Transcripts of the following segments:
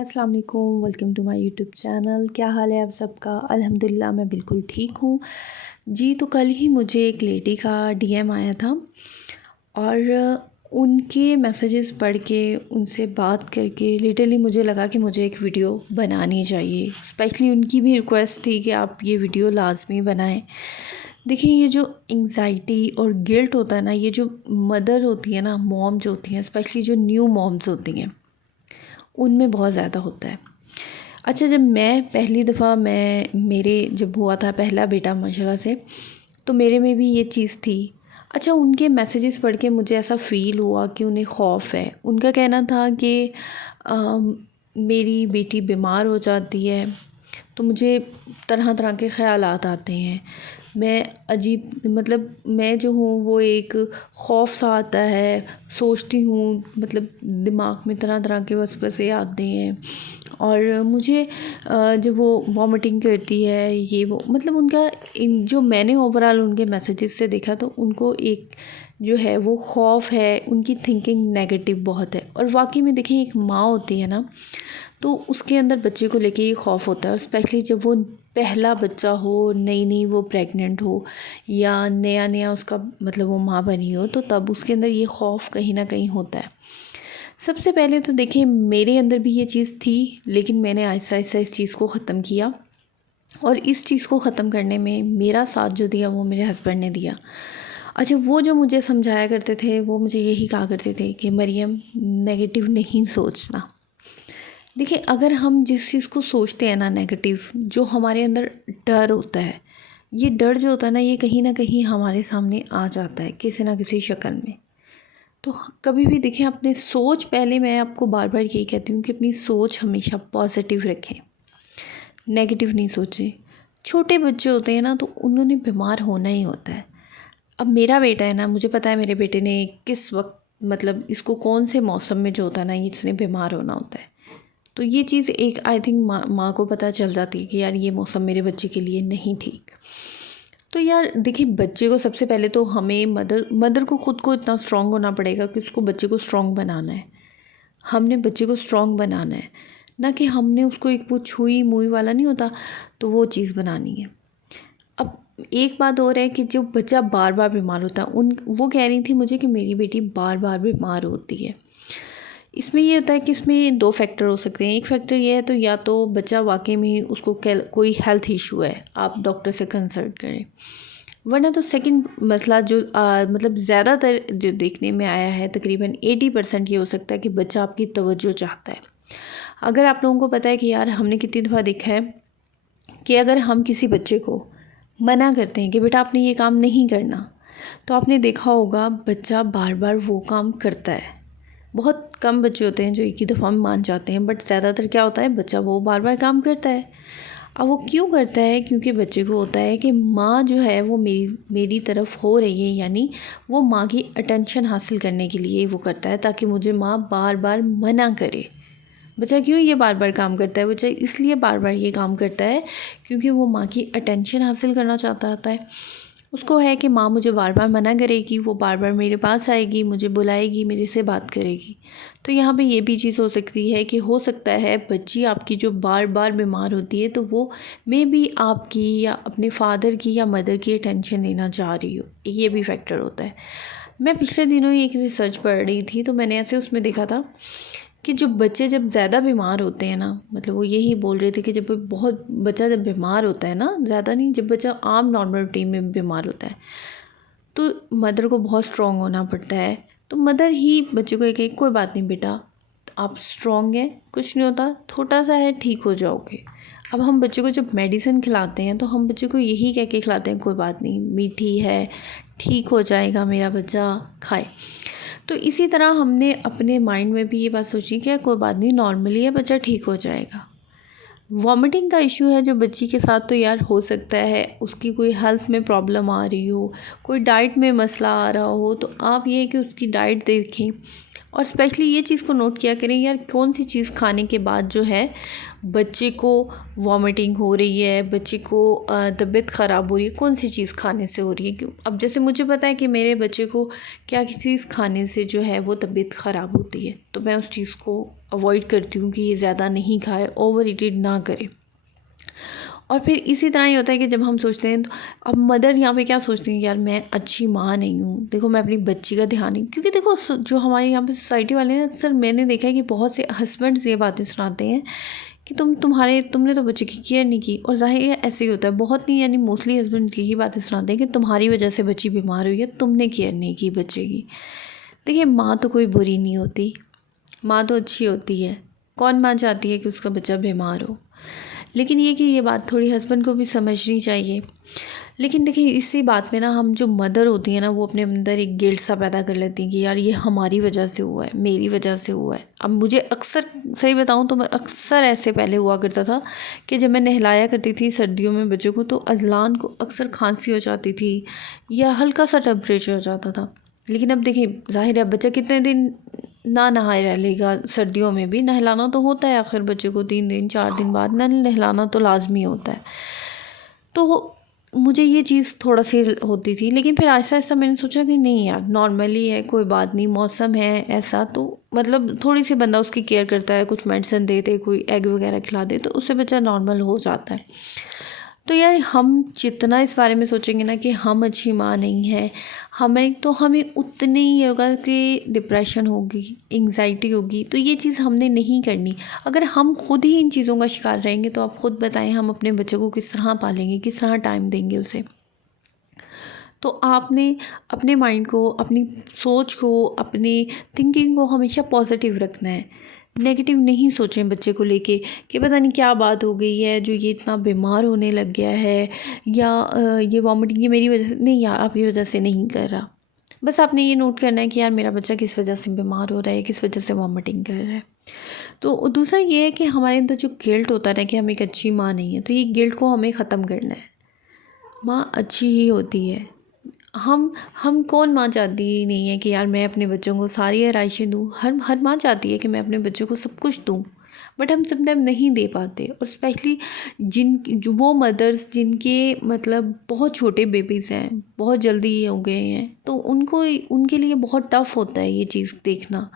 अस्सलाम वालेकुम, welcome to my YouTube channel. क्या हाल है आप सबका? अल्हम्दुलिल्लाह मैं बिल्कुल ठीक हूँ जी। तो कल ही मुझे एक लेडी का डीएम आया था और उनके मैसेजेस पढ़ के उनसे बात करके लिटरली मुझे लगा कि मुझे एक वीडियो बनानी चाहिए। स्पेशली उनकी भी रिक्वेस्ट थी कि आप ये वीडियो लाजमी बनाएं। देखिए, ये जो एंग्ज़ाइटी और गिल्ट होता है ना, ये जो मदर होती है ना, मॉम जो होती हैं, स्पेशली जो न्यू मॉम्स होती हैं, उनमें बहुत ज़्यादा होता है। अच्छा, जब मैं पहली दफ़ा मेरे जब हुआ था पहला बेटा माशाल्लाह से, तो मेरे में भी ये चीज़ थी। अच्छा, उनके मैसेजेस पढ़ के मुझे ऐसा फ़ील हुआ कि उन्हें खौफ़ है। उनका कहना था कि मेरी बेटी बीमार हो जाती है तो मुझे तरह तरह के ख़यालात आते हैं। मैं अजीब मतलब मैं जो हूँ वो एक खौफ सा आता है, सोचती हूँ, मतलब दिमाग में तरह तरह के वसवसे आते हैं और मुझे जब वो वॉमिटिंग करती है ये वो, मतलब उनका इन जो मैंने ओवरऑल उनके मैसेजेस से देखा तो उनको एक जो है वो खौफ है, उनकी थिंकिंग नेगेटिव बहुत है। और वाकई में देखिए, एक माँ होती है ना, तो उसके अंदर बच्चे को लेके ये खौफ होता है। और स्पेशली जब वो पहला बच्चा हो, नई नई वो प्रेग्नेंट हो या नया नया उसका मतलब वो माँ बनी हो, तो तब उसके अंदर ये खौफ कहीं ना कहीं होता है। सबसे पहले तो देखिए, मेरे अंदर भी ये चीज़ थी, लेकिन मैंने आहिस्ता आहिस्ता इस चीज़ को ख़त्म किया। और इस चीज़ को ख़त्म करने में मेरा साथ जो दिया वो मेरे हस्बैंड ने दिया। अच्छा, वो जो मुझे समझाया करते थे, वो मुझे यही कहा करते थे कि मरियम, नेगेटिव नहीं सोचना। देखिए, अगर हम जिस चीज़ को सोचते हैं ना नेगेटिव, जो हमारे अंदर डर होता है, ये डर जो होता है ना, ये कहीं ना कहीं हमारे सामने आ जाता है किसी ना किसी शक्ल में। तो कभी भी देखिए, अपने सोच, पहले मैं आपको बार बार यही कहती हूँ कि अपनी सोच हमेशा पॉजिटिव रखें, नेगेटिव नहीं सोचें। छोटे बच्चे होते हैं ना, तो उन्होंने बीमार होना ही होता है। अब मेरा बेटा है ना, मुझे पता है मेरे बेटे ने किस वक्त, मतलब इसको कौन से मौसम में जो होता है ना, इसने बीमार होना होता है। तो ये चीज़ एक आई थिंक माँ को पता चल जाती है कि यार ये मौसम मेरे बच्चे के लिए नहीं ठीक। तो यार देखिए, बच्चे को सबसे पहले तो हमें मदर को खुद को इतना स्ट्रॉन्ग होना पड़ेगा कि उसको बच्चे को स्ट्रॉन्ग बनाना है। हमने बच्चे को स्ट्रॉन्ग बनाना है, ना कि हमने उसको एक वो छुई मुई वाला नहीं होता, तो वो चीज़ बनानी है। अब एक बात और है कि जो बच्चा बार बार बीमार होता है, वो कह रही थी मुझे कि मेरी बेटी बार बार बीमार होती है। इसमें ये होता है कि इसमें दो फैक्टर हो सकते हैं। एक फैक्टर ये है, तो या तो बच्चा वाकई में उसको कोई हेल्थ इशू है, आप डॉक्टर से कंसल्ट करें। वरना तो सेकंड मसला जो मतलब ज़्यादातर जो देखने में आया है, तकरीबन 80% ये हो सकता है कि बच्चा आपकी तवज्जो चाहता है। अगर आप लोगों को पता है कि यार, हमने कितनी दफ़ा देखा है कि अगर हम किसी बच्चे को मना करते हैं कि बेटा आपने ये काम नहीं करना, तो आपने देखा होगा बच्चा बार बार वो काम करता है। बहुत कम बच्चे होते हैं जो एक ही दफ़ा में मान जाते हैं, बट ज़्यादातर क्या होता है, बच्चा वो बार बार काम करता है। अब वो क्यों करता है? क्योंकि बच्चे को होता है कि माँ जो है वो मेरी तरफ हो रही है, यानी वो माँ की अटेंशन हासिल करने के लिए वो करता है, ताकि मुझे माँ बार बार मना करे। बच्चा क्यों ये बार बार काम करता है? बच्चा इसलिए बार बार ये काम करता है क्योंकि वो माँ की अटेंशन हासिल करना चाहता होता है। उसको है कि माँ मुझे बार बार मना करेगी, वो बार बार मेरे पास आएगी, मुझे बुलाएगी, मेरे से बात करेगी। तो यहाँ पे ये भी चीज़ हो सकती है कि हो सकता है बच्ची आपकी जो बार बार बीमार होती है, तो वो मे बी आपकी या अपने फादर की या मदर की अटेंशन लेना चाह रही हो। ये भी फैक्टर होता है। मैं पिछले दिनों ही एक रिसर्च पढ़ रही थी, तो मैंने ऐसे उसमें देखा था कि जो बच्चे जब ज़्यादा बीमार होते हैं ना, मतलब वो यही बोल रहे थे कि जब बहुत बच्चा जब बीमार होता है ना, ज़्यादा नहीं, जब बच्चा आम नॉर्मल रूटीन में बीमार होता है, तो मदर को बहुत स्ट्रॉन्ग होना पड़ता है। तो मदर ही बच्चे को एक कोई बात नहीं बेटा, आप स्ट्रॉन्ग हैं, कुछ नहीं होता, छोटा सा है, ठीक हो जाओगे। अब हम बच्चे को जब मेडिसिन खिलाते हैं, तो हम बच्चे को यही कह के खिलाते हैं, कोई बात नहीं, मीठी है, ठीक हो जाएगा मेरा बच्चा, खाए। तो इसी तरह हमने अपने माइंड में भी ये बात सोची कि कोई बात नहीं, नॉर्मली है, बच्चा ठीक हो जाएगा। वॉमिटिंग का इशू है जो बच्ची के साथ, तो यार हो सकता है उसकी कोई हेल्थ में प्रॉब्लम आ रही हो, कोई डाइट में मसला आ रहा हो, तो आप ये है कि उसकी डाइट देखें। और स्पेशली ये चीज़ को नोट किया करें यार, कौन सी चीज़ खाने के बाद जो है बच्चे को वॉमिटिंग हो रही है, बच्चे को तबीयत ख़राब हो रही है, कौन सी चीज़ खाने से हो रही है। क्यों, अब जैसे मुझे पता है कि मेरे बच्चे को क्या चीज़ खाने से जो है वो तबीयत ख़राब होती है, तो मैं उस चीज़ को अवॉइड करती हूँ कि ये ज़्यादा नहीं खाए, ओवर ईटेड ना करे। और फिर इसी तरह ही होता है कि जब हम सोचते हैं, तो अब मदर यहाँ पे क्या सोचती हैं कि यार मैं अच्छी माँ नहीं हूँ, देखो मैं अपनी बच्ची का ध्यान नहीं, क्योंकि देखो जो हमारे यहाँ पे सोसाइटी वाले हैं, अक्सर मैंने देखा है कि बहुत से हस्बैंड्स ये बातें सुनाते हैं कि तुमने तो बच्चे की केयर नहीं की। और ज़ाहिर है ऐसे ही होता है, बहुत नहीं यानी मोस्टली हस्बैंड यही बातें सुनाते हैं कि तुम्हारी वजह से बच्ची बीमार हुई है, तुमने केयर नहीं की बच्चे की। देखिए माँ तो कोई बुरी नहीं होती, माँ तो अच्छी होती है। कौन माँ चाहती है कि उसका बच्चा बीमार हो? लेकिन ये बात थोड़ी हस्बैंड को भी समझनी चाहिए। लेकिन देखिए इसी बात में ना, हम जो मदर होती है ना, वो अपने अंदर एक गिल्ट सा पैदा कर लेती हैं कि यार ये हमारी वजह से हुआ है, मेरी वजह से हुआ है। अब मुझे अक्सर, सही बताऊँ तो मैं अक्सर ऐसे पहले हुआ करता था कि जब मैं नहलाया करती थी सर्दियों में बच्चों को, तो अज़लान को अक्सर खांसी हो जाती थी या हल्का सा टेम्परेचर हो जाता था। लेकिन अब देखिए ज़ाहिर है बच्चा कितने दिन ना नहाए रह लेगा, सर्दियों में भी नहलाना तो होता है, आखिर बच्चे को 3 दिन 4 दिन बाद नहलाना तो लाजमी होता है। तो मुझे ये चीज़ थोड़ा सी होती थी, लेकिन फिर आहिस्ता आहिस्ता मैंने सोचा कि नहीं यार नॉर्मली है, कोई बात नहीं, मौसम है ऐसा, तो मतलब थोड़ी सी बंदा उसकी केयर करता है, कुछ मेडिसिन दे दे, कोई एग वगैरह खिला दे, तो उससे बच्चा नॉर्मल हो जाता है। तो यार हम जितना इस बारे में सोचेंगे ना कि हम अच्छी माँ नहीं है, हमें उतनी ही होगा कि डिप्रेशन होगी, एंग्जाइटी होगी। तो ये चीज़ हमने नहीं करनी। अगर हम खुद ही इन चीज़ों का शिकार रहेंगे, तो आप खुद बताएं हम अपने बच्चों को किस तरह पालेंगे, किस तरह टाइम देंगे उसे। तो आपने अपने माइंड को, अपनी सोच को, अपनी थिंकिंग को हमेशा पॉजिटिव रखना है। नेगेटिव नहीं सोचें बच्चे को लेके कि पता नहीं क्या बात हो गई है जो ये इतना बीमार होने लग गया है, या ये वॉमिटिंग ये मेरी वजह से नहीं, यार आपकी वजह से नहीं कर रहा। बस आपने ये नोट करना है कि यार मेरा बच्चा किस वजह से बीमार हो रहा है, किस वजह से वॉमिटिंग कर रहा है। तो दूसरा ये है कि हमारे अंदर जो गिल्ट होता है ना कि हम एक अच्छी माँ नहीं है, तो ये गिल्ट को हमें ख़त्म करना है। माँ अच्छी ही होती है। हम कौन माँ चाहती ही नहीं है कि यार मैं अपने बच्चों को सारी आराइशें दूँ। हर माँ चाहती है कि मैं अपने बच्चों को सब कुछ दूँ, बट हम समटाइम नहीं दे पाते। और स्पेशली जो वो मदर्स जिनके मतलब बहुत छोटे बेबीज़ हैं, बहुत जल्दी हो गए हैं, तो उनके लिए बहुत टफ़ होता है ये चीज़ देखना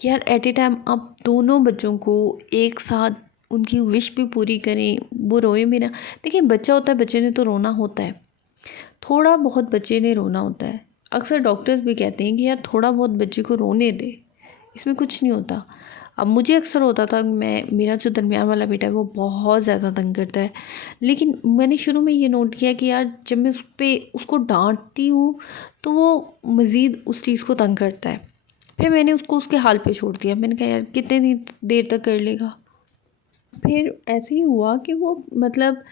कि यार एट ए टाइम आप दोनों बच्चों को एक साथ उनकी विश भी पूरी करें, वो रोए भी ना। देखिए बच्चा होता है, बच्चे ने तो रोना होता है, थोड़ा बहुत बच्चे ने रोना होता है। अक्सर डॉक्टर्स भी कहते हैं कि यार थोड़ा बहुत बच्चे को रोने दे, इसमें कुछ नहीं होता। अब मुझे अक्सर होता था, मेरा जो दरमियान वाला बेटा है वो बहुत ज़्यादा तंग करता है, लेकिन मैंने शुरू में ये नोट किया कि यार जब मैं उसको डांटती हूँ तो वो मज़ीद उस चीज़ को तंग करता है। फिर मैंने उसको उसके हाल पे छोड़ दिया। मैंने कहा यार कितनी देर तक कर लेगा। फिर ऐसे ही हुआ कि वो मतलब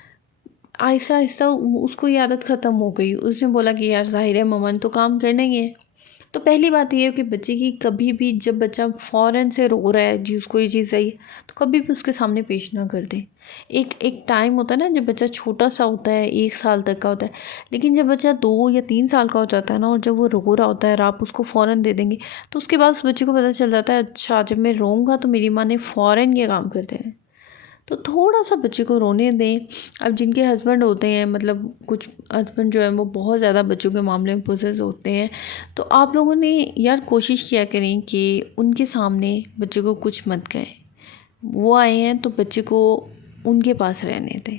आहिस्ता आहिस्ता उसको ये आदत ख़त्म हो गई। उसने बोला कि यार ज़ाहिर है मम्मा ने तो काम करना ही है। तो पहली बात ये है कि बच्चे की कभी भी, जब बच्चा फ़ौरन से रो रहा है जी उसको ये चीज़ चाहिए, तो कभी भी उसके सामने पेश ना कर दें। एक टाइम होता है ना जब बच्चा छोटा सा होता है, 1 साल तक का होता है, लेकिन जब बच्चा 2 या 3 साल का हो जाता है ना, और जब वो रो रहा होता है और आप उसको फ़ौरन दे देंगे, तो उसके बाद उस बच्चे को पता चल जाता है अच्छा जब मैं रोऊँगा तो मेरी माँ ने फ़ौरन ये काम कर देना है। तो थोड़ा-सा बच्चे को रोने दें। अब जिनके हस्बैंड होते हैं, मतलब कुछ हस्बैंड जो हैं वो बहुत ज़्यादा बच्चों के मामले में पॉसेस होते हैं, तो आप लोगों ने यार कोशिश किया करें कि उनके सामने बच्चे को कुछ मत कहें। वो आए हैं तो बच्चे को उनके पास रहने दें,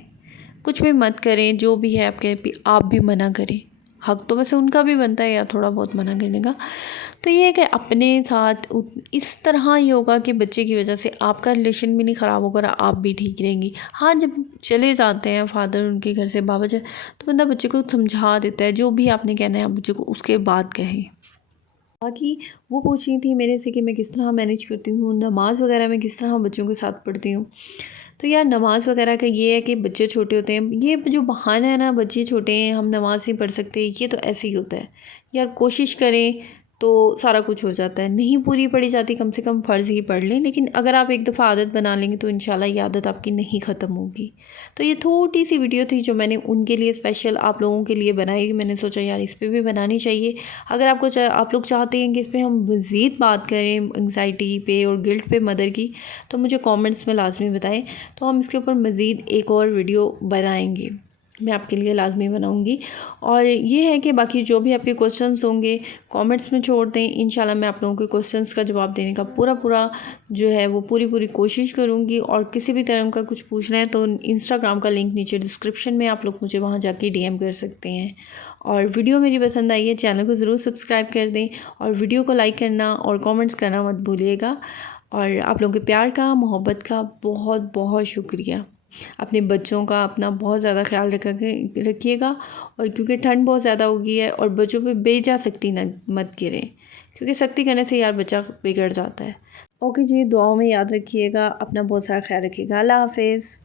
कुछ भी मत करें। जो भी है आप भी मना करें। हक तो वैसे उनका भी बनता है यार थोड़ा बहुत मना करने का। तो ये है कि अपने साथ इस तरह ही होगा कि बच्चे की वजह से आपका रिलेशन भी नहीं ख़राब होगा और आप भी ठीक रहेंगी। हाँ, जब चले जाते हैं फादर उनके घर से, बाबा जी, तो बंदा बच्चे को समझा देता है, जो भी आपने कहना है आप बच्चे को उसके बाद कहें। बाकी वो पूछ रही थी मेरे से कि मैं किस तरह मैनेज करती हूँ, नमाज़ वगैरह मैं किस तरह बच्चों के साथ पढ़ती हूँ। तो यार नमाज़ वगैरह का ये है कि बच्चे छोटे होते हैं, ये जो बहाना है ना बच्चे छोटे हैं हम नमाज़ नहीं पढ़ सकते, ये तो ऐसे ही होता है। यार कोशिश करें तो सारा कुछ हो जाता है। नहीं पूरी पढ़ी जाती, कम से कम फ़र्ज़ ही पढ़ लें, लेकिन अगर आप एक दफ़ा आदत बना लेंगे तो इंशाल्लाह ये आदत आपकी नहीं ख़त्म होगी। तो ये छोटी सी वीडियो थी जो मैंने उनके लिए स्पेशल आप लोगों के लिए बनाई। मैंने सोचा यार इस पे भी बनानी चाहिए। अगर आप लोग चाहते हैं कि इस पे हम मज़ीद बात करें एंग्ज़ायटी पे और गिल्ट पे मदर की, तो मुझे कमेंट्स में लाज़मी बताएं, तो हम इसके ऊपर मज़ीद एक और वीडियो बनाएंगे। मैं आपके लिए लाजमी बनाऊंगी। और ये है कि बाकी जो भी आपके क्वेश्चंस होंगे कमेंट्स में छोड़ दें। इंशाल्लाह मैं आप लोगों के क्वेश्चंस का जवाब देने का पूरा जो है वो पूरी कोशिश करूंगी। और किसी भी तरह का कुछ पूछना है तो इंस्टाग्राम का लिंक नीचे डिस्क्रिप्शन में, आप लोग मुझे वहाँ जाके DM कर सकते हैं। और वीडियो मेरी पसंद आई है, चैनल को ज़रूर सब्सक्राइब कर दें और वीडियो को लाइक करना और कमेंट्स करना मत भूलिएगा। और आप लोगों के प्यार का, मोहब्बत का बहुत बहुत शुक्रिया। अपने बच्चों का अपना बहुत ज़्यादा ख्याल रखिएगा। और क्योंकि ठंड बहुत ज़्यादा हो गई है और बच्चों पे बेजा सख्ती न मत गिरे, क्योंकि सख्ती करने से यार बच्चा बिगड़ जाता है। ओके जी, दुआओं में याद रखिएगा, अपना बहुत सारा ख्याल रखिएगा। अल्लाह हाफिज़।